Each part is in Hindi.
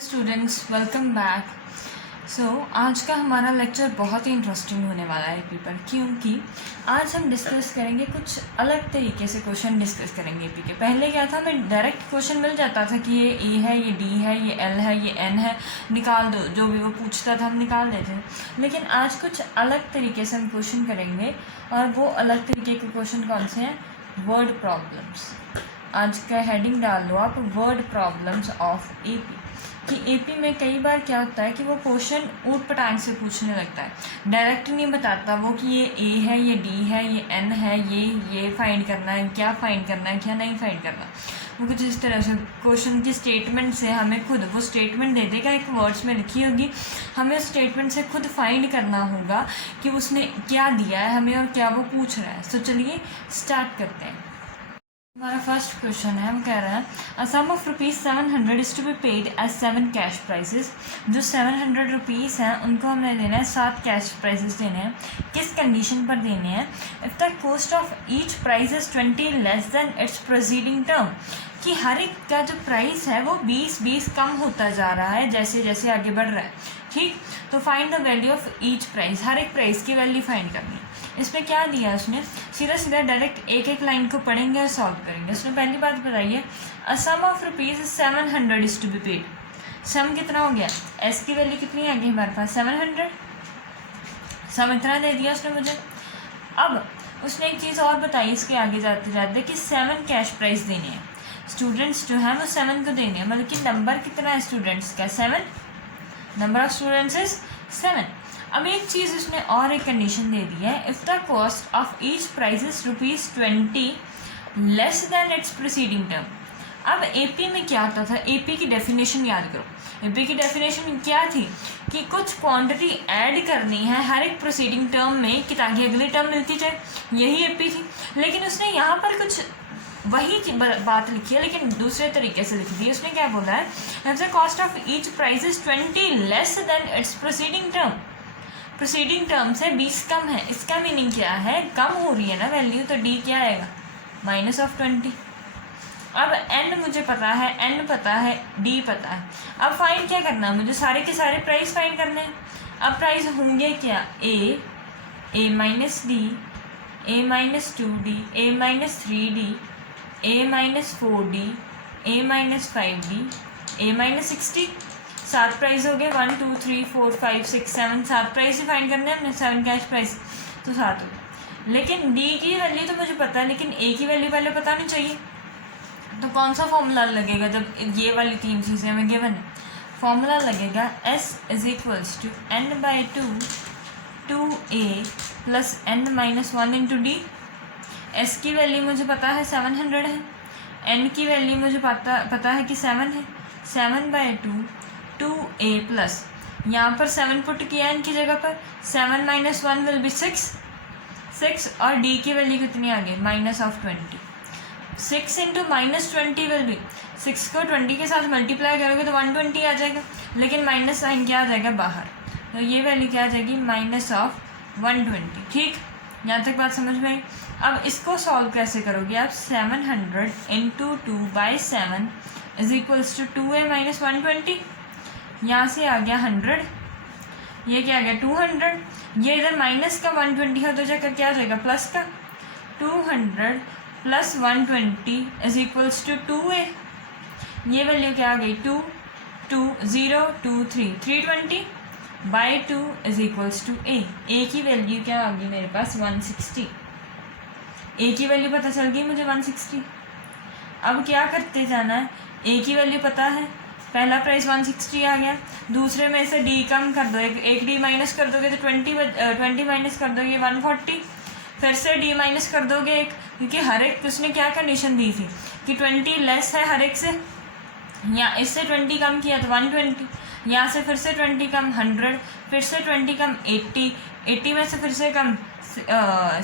Students welcome back. आज का हमारा लेक्चर बहुत ही इंटरेस्टिंग होने वाला है एपी पर, क्योंकि आज हम डिस्कस करेंगे कुछ अलग तरीके से क्वेश्चन डिस्कस करेंगे एपी के। पहले क्या था, हमें डायरेक्ट क्वेश्चन मिल जाता था कि ये ए है, ये डी है, ये एल है, ये एन है, निकाल दो, जो भी वो पूछता था हम निकाल देते थे। लेकिन आज कुछ अलग तरीके से हम क्वेश्चन करेंगे, और वो अलग तरीके के क्वेश्चन कौन से हैं? Word problems. आज का हेडिंग डाल दो आप, वर्ड प्रॉब्लम्स ऑफ एपी। कि एपी में कई बार क्या होता है कि वो क्वेश्चन ऊट पटांग से पूछने लगता है, डायरेक्ट नहीं बताता वो कि ये ए है, ये डी है, ये एन है, ये फाइंड करना है, क्या फाइंड करना है, क्या नहीं फाइंड करना। वो कुछ इस तरह से क्वेश्चन की स्टेटमेंट से हमें खुद वो स्टेटमेंट दे देगा, एक वर्ड्स में लिखी होगी, हमें उस स्टेटमेंट से खुद फाइंड करना होगा कि उसने क्या दिया है हमें और क्या वो पूछ रहा है। तो चलिए स्टार्ट करते हैं। हमारा फर्स्ट क्वेश्चन है, हम कह रहे हैं a sum of ₹700 is to be paid as 7 cash prizes. जो 700 रुपीज़ हैं उनको हमने देना है 7 कैश प्राइजेस देने हैं। किस कंडीशन पर देने हैं? If the cost of each prize is 20 less than its proceeding term. कि हर एक का जो प्राइस है वो 20 कम होता जा रहा है जैसे जैसे आगे बढ़ रहा है। ठीक, तो find the value of each price, हर एक प्राइस की वैल्यू फाइंड करनी है। इसमें क्या दिया उसने? सीधा सीधा डायरेक्ट एक एक लाइन को पढ़ेंगे और सॉल्व करेंगे। उसने पहली बात बताइए, a sum of ₹700 is to be paid. Sum कितना हो गया? एस की वैल्यू कितनी आ गई हमारे पास? 700। सम इतना दे दिया उसने मुझे। अब उसने एक चीज़ और बताई इसके आगे जाते जाते कि 7 कैश प्राइस देने हैं। स्टूडेंट्स जो है वो 7 को देने हैं, मतलब कि नंबर कितना है स्टूडेंट्स का? 7। Number of students is 7। अब एक चीज़ उसने और एक कंडीशन दे दी है, if the cost of each prize is ₹20 less than its preceding term. अब एपी में क्या होता था? एपी की डेफिनेशन याद करो। एपी की डेफिनेशन क्या थी कि कुछ क्वांटिटी ऐड करनी है हर एक प्रोसीडिंग टर्म में कि ताकि अगली टर्म मिलती जाए। यही एपी थी। लेकिन उसने यहाँ पर कुछ वही बात लिखी है लेकिन दूसरे तरीके से लिख दी। उसने क्या बोला है? If the cost of each prize is 20 less than its proceeding term. Proceeding term से 20 कम है, इसका मीनिंग क्या है? कम हो रही है ना वैल्यू, तो डी क्या आएगा? -20। अब एन मुझे पता है, एन पता है, डी पता है। अब फाइंड क्या करना है मुझे? सारे के सारे प्राइस फाइंड करने हैं। अब प्राइस होंगे क्या? ए minus D, A-2D, A-3D, A-4D, A-5D, A-60। 7 price हो गए, 1 2 3 4 5 6 7। 7 प्राइस ही फाइंड करने हैं हमने, 7 कैश प्राइस, तो 7 हो गए। लेकिन डी की वैल्यू तो मुझे पता है, लेकिन ए की वैल्यू पहले पता नहीं चाहिए। तो कौन सा फॉर्मूला लगेगा जब ये वाली 3 चीज़ें हमें गिवन है? फॉर्मूला लगेगा S = n/2 2a + n-1 × d। S की वैल्यू मुझे पता है 700 है, n की वैल्यू मुझे पता है कि 7 है। 7/2 2a प्लस, यहाँ पर 7 पुट किया n की जगह पर, 7 - 1 विल बी 6 और d की वैल्यू कितनी आ गई? -20। 6 × -20 विल बी, 6 को 20 के साथ मल्टीप्लाई करोगे तो 120 आ जाएगा, लेकिन माइनस साइन क्या आ जाएगा? बाहर। तो ये वैल्यू क्या आ जाएगी? -120। ठीक, यहाँ तक बात समझ में आई। अब इसको सॉल्व कैसे करोगे आप? 700 × 2/7 = 2a - 120। यहाँ से आ गया 100, ये क्या आ गया? 200। ये इधर माइनस का 120 है तो जाकर क्या आ जाएगा? प्लस का। 200 + 120 = 2a। ये वैल्यू क्या आ गई? 2 2 0 2 3 320/2 = a। a की वैल्यू क्या आ गई मेरे पास? 160। a की वैल्यू पता चल गई मुझे 160। अब क्या करते जाना है? a की वैल्यू पता है, पहला प्राइस 160 आ गया, दूसरे में से d कम कर दो, एक d माइनस कर दोगे तो 20 माइनस कर दोगे 140, फिर से d माइनस कर दोगे एक, क्योंकि हर एक उसने क्या कंडीशन दी थी कि 20 लेस है हर एक से, या इससे 20 कम किया तो 120, यहाँ से फिर से 20 कम 100, फिर से 20 कम 80 में से फिर से कम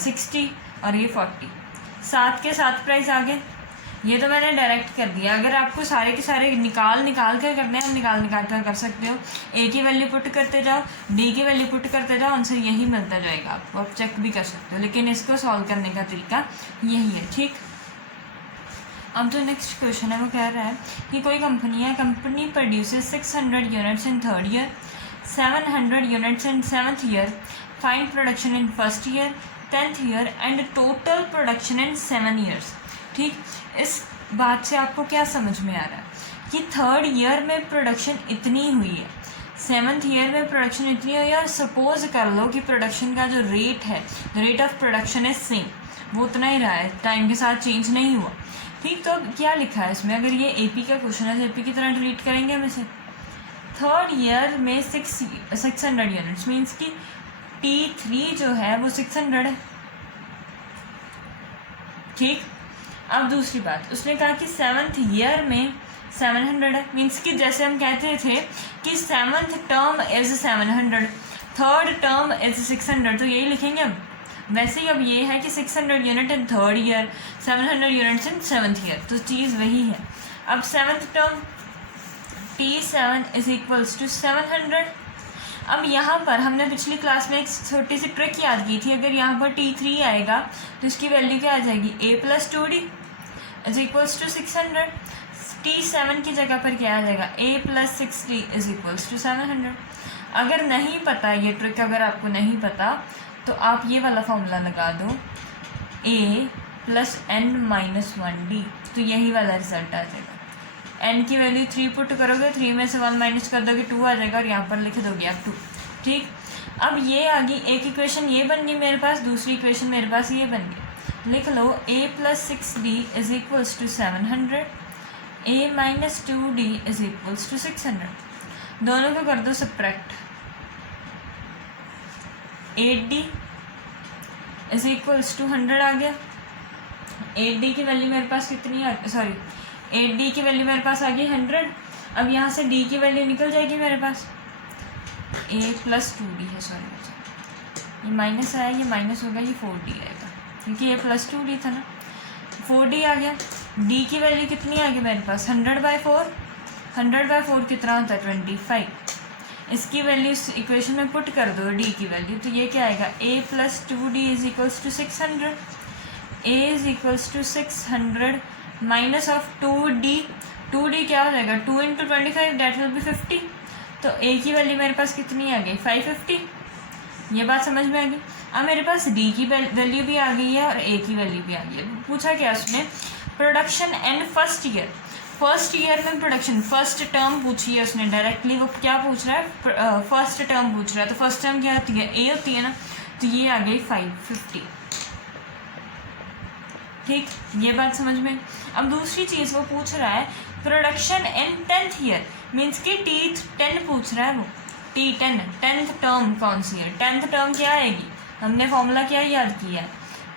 60 और ये 40। 7 के 7 प्राइस आ गए। ये तो मैंने डायरेक्ट कर दिया। अगर आपको सारे के सारे निकाल कर करने हैं, हम निकाल कर कर सकते हो। ए की वैल्यू पुट करते जाओ, डी की वैल्यू पुट करते जाओ, आंसर यही मिलता जाएगा आपको। आप चेक भी कर सकते हो, लेकिन इसको सॉल्व करने का तरीका यही है। ठीक, अब जो नेक्स्ट क्वेश्चन है वो कह रहा है कि कोई company produces 600 units in third year, 700 units in seventh year, find production in first year, 10th year and total production in 7 years. ठीक, इस बात से आपको क्या समझ में आ रहा है कि थर्ड ईयर में प्रोडक्शन इतनी हुई है, 7th ईयर में प्रोडक्शन इतनी हुई है, और सपोज कर लो कि प्रोडक्शन का जो रेट है, rate of production is same, वो उतना ही रहा है, टाइम के साथ चेंज नहीं हुआ। ठीक, तो अब क्या लिखा है इसमें, अगर ये एपी का क्वेश्चन है तो एपी की तरह डिलीट करेंगे हम इसे। थर्ड ईयर में 600 यूनिट्स मीन्स कि T3 जो है वो 600 है। ठीक, अब दूसरी बात, उसने कहा कि 7th ईयर में 700 है, मीन्स कि जैसे हम कहते थे कि 7th term is 700, third term is 600, तो यही लिखेंगे हम। वैसे ही अब ये है कि 600 unit in third year, 700 units in 7th year, तो चीज़ वही है। अब 7th term T7 is equals to 700। अब यहाँ पर हमने पिछली क्लास में एक छोटी सी ट्रिक याद की थी, अगर यहाँ पर T3 आएगा तो इसकी वैल्यू क्या आ जाएगी, a + 2d is equals to 600। T7 की जगह पर क्या आ जाएगा, a + 6d is equals to 700। अगर नहीं पता ये ट्रिक, अगर आपको नहीं पता तो आप ये वाला फॉर्मूला लगा दो, a + n - 1d, तो यही वाला रिजल्ट आ जाएगा। n की वैल्यू 3 पुट करोगे, 3 में से 1 माइनस कर दोगे, 2 आ जाएगा, और यहाँ पर लिख दोगे आप 2। ठीक, अब ये आ गई एक इक्वेशन, ये बन गई मेरे पास, दूसरी इक्वेशन मेरे पास ये बन गई। लिख लो a + 6d is equals to 700, a - 2d is equals to 600। दोनों को कर दो subtract, 8d is equals to 100 आ गया। 8d की वैल्यू मेरे पास कितनी आ, सॉरी 8d की वैल्यू मेरे पास आ गई 100। अब यहाँ से d की वैल्यू निकल जाएगी मेरे पास, a + 2d है, सॉरी ये माइनस आया, ये माइनस होगा, ये 4d आएगा, क्योंकि a + 2d था ना, 4d आ गया। d की वैल्यू कितनी आ गई मेरे पास, 100/4, 100/4 कितना होता है, 25। इसकी वैल्यू इस इक्वेशन में पुट कर दो d की वैल्यू, तो ये क्या आएगा, a + 2d is equals to 600, a is equals to 600 minus of 2d, 2d क्या हो जाएगा, 2 × 25 दैट विल बी 50, तो a की वैल्यू मेरे पास कितनी आ गई, 550। ये बात समझ में आ गई। अब मेरे पास d की वैल्यू भी आ गई है और a की वैल्यू भी आ गई है। पूछा क्या उसने, production and first year, first year में प्रोडक्शन, फर्स्ट टर्म पूछी है उसने डायरेक्टली, वो क्या पूछ रहा है, फर्स्ट टर्म पूछ रहा है, तो फर्स्ट टर्म क्या होती है, a होती है ना, तो ये आ गई 550। ठीक, ये बात समझ में। अब दूसरी चीज़ वो पूछ रहा है production in 10th year, means कि T10 पूछ रहा है वो, T10 10th टर्म कौन सी है, 10th टर्म क्या आएगी, हमने फॉर्मूला क्या याद किया है,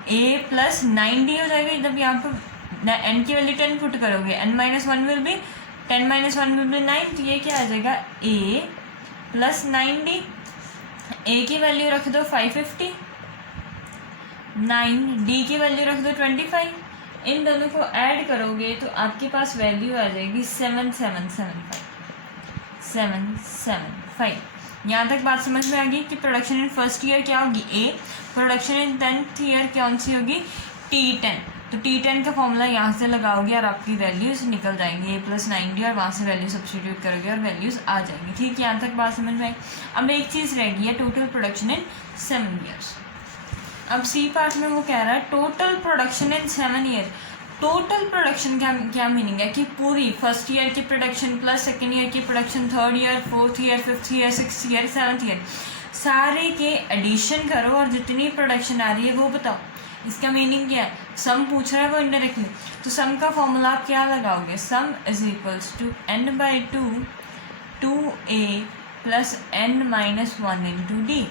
a + 9d हो जाएगा। जब यहाँ पर n की वैल्यू 10 पुट करोगे, n - 1 will be 10 - 1 will be 9, तो ये क्या आ जाएगा, a + 9d, a की वैल्यू रख दो 550, 9d की वैल्यू रख दो 25, इन दोनों को ऐड करोगे तो आपके पास वैल्यू आ जाएगी 7775। यहाँ तक बात समझ में आ गई कि प्रोडक्शन इन फर्स्ट ईयर क्या होगी, a, production in 10th year कौन सी होगी, T10, तो T10 का फॉर्मूला यहाँ से लगाओगे और आपकी वैल्यूज निकल जाएंगी, a + 9d, और वहाँ से वैल्यू सब्स्टिट्यूट करोगे और वैल्यूज आ जाएंगी। ठीक, यहाँ तक बात समझ में आई। अब एक चीज़ रह गई है, टोटल प्रोडक्शन इन 7 ईयर्स। अब सी पार्ट में वो कह रहा है total production in 7 year. Total production क्या मीनिंग है कि पूरी फर्स्ट ईयर की प्रोडक्शन प्लस सेकेंड ईयर की production, third year, fourth year, fifth year, sixth year, 7th year, सारे के एडिशन करो और जितनी प्रोडक्शन आ रही है वो बताओ। इसका मीनिंग क्या है, सम पूछ रहा है वो इनडायरेक्टली, तो सम का फॉर्मूला आप क्या लगाओगे, sum is equals to n/2 2a + n - 1 × d,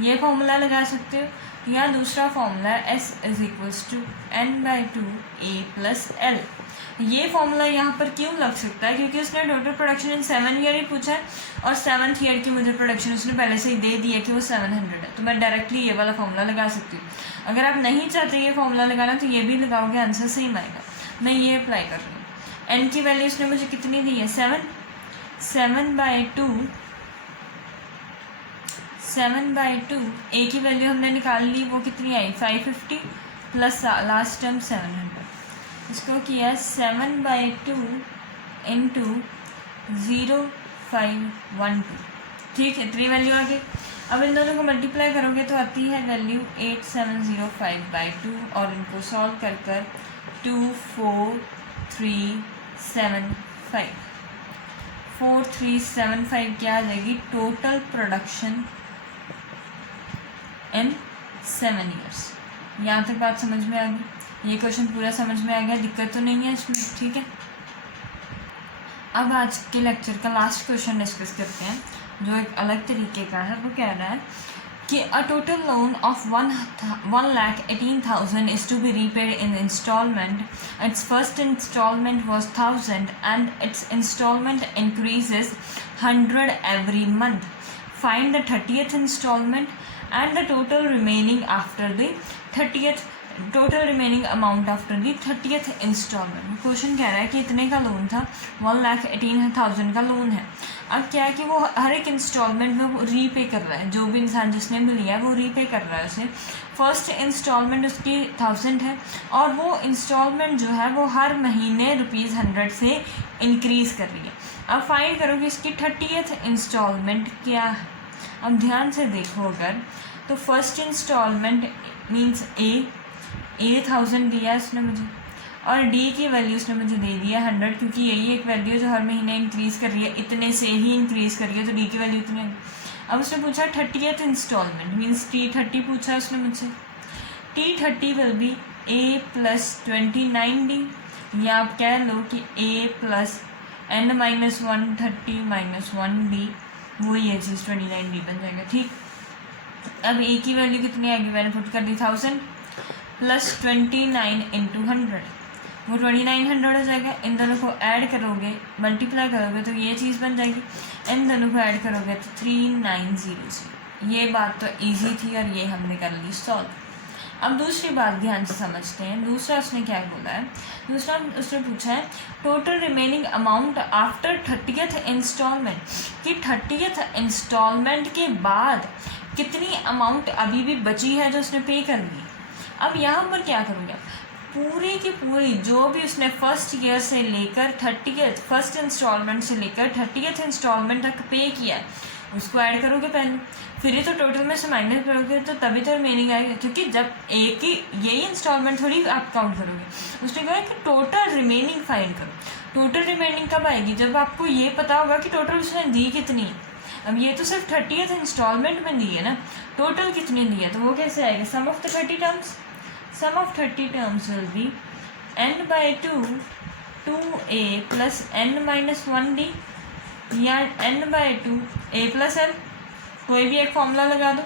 ये फॉर्मूला लगा सकते हो। या दूसरा formula s is equals to n/2 a + l। ये फॉर्मूला यहाँ पर क्यों लग सकता है, क्योंकि उसने टोटल प्रोडक्शन इन 7 ईयर ही पूछा है और 7th ईयर की मुझे प्रोडक्शन उसने पहले से ही दे दी है कि वो 700 है, तो मैं डायरेक्टली ये वाला फॉर्मूला लगा सकती हूँ। अगर आप नहीं चाहते ये फॉर्मूला लगाना तो ये भी लगाओगे, आंसर सेम आएगा। मैं ये अप्लाई कर रही हूँ। n की वैल्यू उसने मुझे कितनी दी है, 7/2 a की वैल्यू हमने निकाल ली, वो कितनी आई 550 प्लस लास्ट टर्म 700। इसको किया 7/2 इंटू 0.512, ठीक है, इतनी वैल्यू आ गई। अब इन दोनों को मल्टीप्लाई करोगे तो आती है वैल्यू 8705/2 और इनको सॉल्व कर 24375 4375 क्या आ जाएगी टोटल प्रोडक्शन इन 7 ईयर्स। यहाँ तक बात समझ में आ गई, ये क्वेश्चन पूरा समझ में आ गया, दिक्कत तो नहीं है इसमें, ठीक है। अब आज के लेक्चर का लास्ट क्वेश्चन डिस्कस करते हैं जो एक अलग तरीके का है। वो कह रहा है कि a total loan of 1,18,000 is to be repaid in instalment. Its first instalment was 1000 and its instalment increases 100 every month. Find the 30th instalment and the total remaining after the 30th amount after the 30th instalment. Question कह रहा है कि इतने का लोन था, 1,18,000 का लोन है। अब क्या है कि वो हर एक इंस्टॉलमेंट में वो रीपे कर रहा है, जो भी इंसान जिसने भी लिया है वो रीपे कर रहा है उसे। फर्स्ट इंस्टॉलमेंट उसकी 1000 है और वो इंस्टॉलमेंट जो है वो हर महीने ₹100 से इंक्रीज़ कर रही है। अब फाइंड करो कि इसकी 30th इंस्टॉलमेंट क्या है। अब ध्यान से देखो अगर तो फर्स्ट इंस्टॉलमेंट मीन्स ए 1000 दिया है उसने मुझे, और डी की वैल्यू उसने मुझे दे दिया 100, क्योंकि यही एक वैल्यू जो हर महीने इंक्रीज़ कर रही है, इतने से ही इंक्रीज़ कर रही है, तो डी की वैल्यू इतनी है। अब उसने पूछा 30th इंस्टॉलमेंट मीन्स T30 पूछा उसने मुझसे। T30 will be A + 29D, या आप कह लो कि A + n-1 30 - 1D, वो ये चीज़ 29D बन जाएगा, ठीक। अब ए की वैल्यू कितनी आएगी, मैंने पुट कर दी 1000 + 29 × 100, वो 2900 हो जाएगा। इन दोनों को ऐड करोगे, मल्टीप्लाई करोगे तो ये चीज़ बन जाएगी। इन दोनों को ऐड करोगे तो 3900। ये बात तो इजी थी और ये हमने कर ली सॉल्व। अब दूसरी बात ध्यान से समझते हैं। दूसरा उसने क्या बोला है, दूसरा उसने पूछा है total remaining amount after 30th instalment, कि 30th इंस्टॉलमेंट के बाद कितनी अमाउंट अभी भी बची है जो उसने पे कर दी। अब यहाँ पर क्या करूँगा, पूरी की पूरी जो भी उसने फर्स्ट ईयर से लेकर 30th फर्स्ट इंस्टॉलमेंट से लेकर 30th इंस्टॉलमेंट तक पे किया है उसको ऐड करोगे पहले, फिर ही तो टोटल में से माइनस करोगे तो तभी तो रिमेनिंग आएगी, क्योंकि जब एक ही यही इंस्टॉलमेंट थोड़ी आप काउंट करोगे। उसने कहा कि टोटल रिमेनिंग फाइंड करो। टोटल रिमेनिंग कब आएगी, जब आपको ये पता होगा कि टोटल उसने दी कितनी है। अब ये तो सिर्फ 30th इंस्टॉलमेंट में दी है ना, टोटल कितनी दी है, तो वो कैसे आएगा, sum of the 30 terms. Sum of 30 terms will be n/2 2a + n-1d, या n/2 a + l, कोई भी एक फॉर्मूला लगा दो।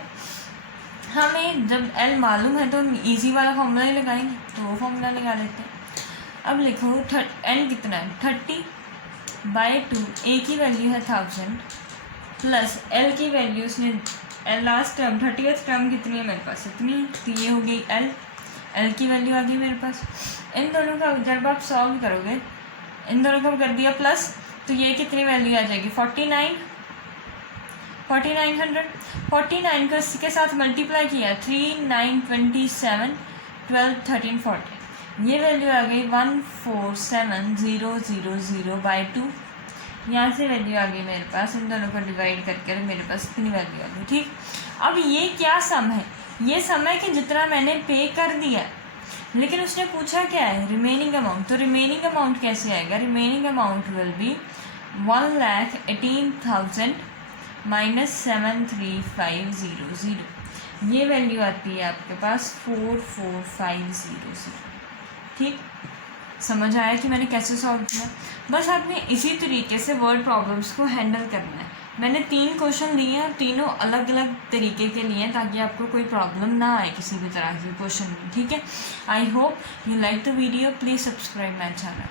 हमें जब l मालूम है तो हम इजी वाला फॉर्मूला ही लगाएंगे, तो वो फॉर्मूला लगा लेते हैं। अब लिखो n कितना है 30/2, a की वैल्यू है 1000 प्लस l की वैल्यू उसने लास्ट टर्म 30th टर्म कितनी है मेरे पास, इतनी, तो ये हो गई l की वैल्यू आ गई मेरे पास। इन दोनों का जब आप सॉल्व करोगे, इन दोनों का कर दिया प्लस, तो ये कितनी वैल्यू आ जाएगी 4900। 49 को इसके साथ मल्टीप्लाई किया 3 9 27 12 13 14, ये वैल्यू आ गई 147,000/2। यहाँ से वैल्यू आ गई मेरे पास, इन दोनों को डिवाइड करके मेरे पास इतनी वैल्यू आ गई, ठीक। अब ये क्या सम है, ये सम है कि जितना मैंने पे कर दिया, लेकिन उसने पूछा क्या है रिमेनिंग अमाउंट। तो रिमेनिंग अमाउंट कैसे आएगा, रिमेनिंग अमाउंट विल बी 1,18,000 - 73500, ये वैल्यू आती है आपके पास 44500, ठीक। समझ आया कि मैंने कैसे सॉल्व किया। बस आपने इसी तरीके से वर्ड प्रॉब्लम्स को हैंडल करना है। मैंने 3 क्वेश्चन लिए हैं, तीनों अलग अलग तरीके के लिए, ताकि आपको कोई प्रॉब्लम ना आए किसी भी तरह के क्वेश्चन में, ठीक है। I hope you like the video, please subscribe my channel.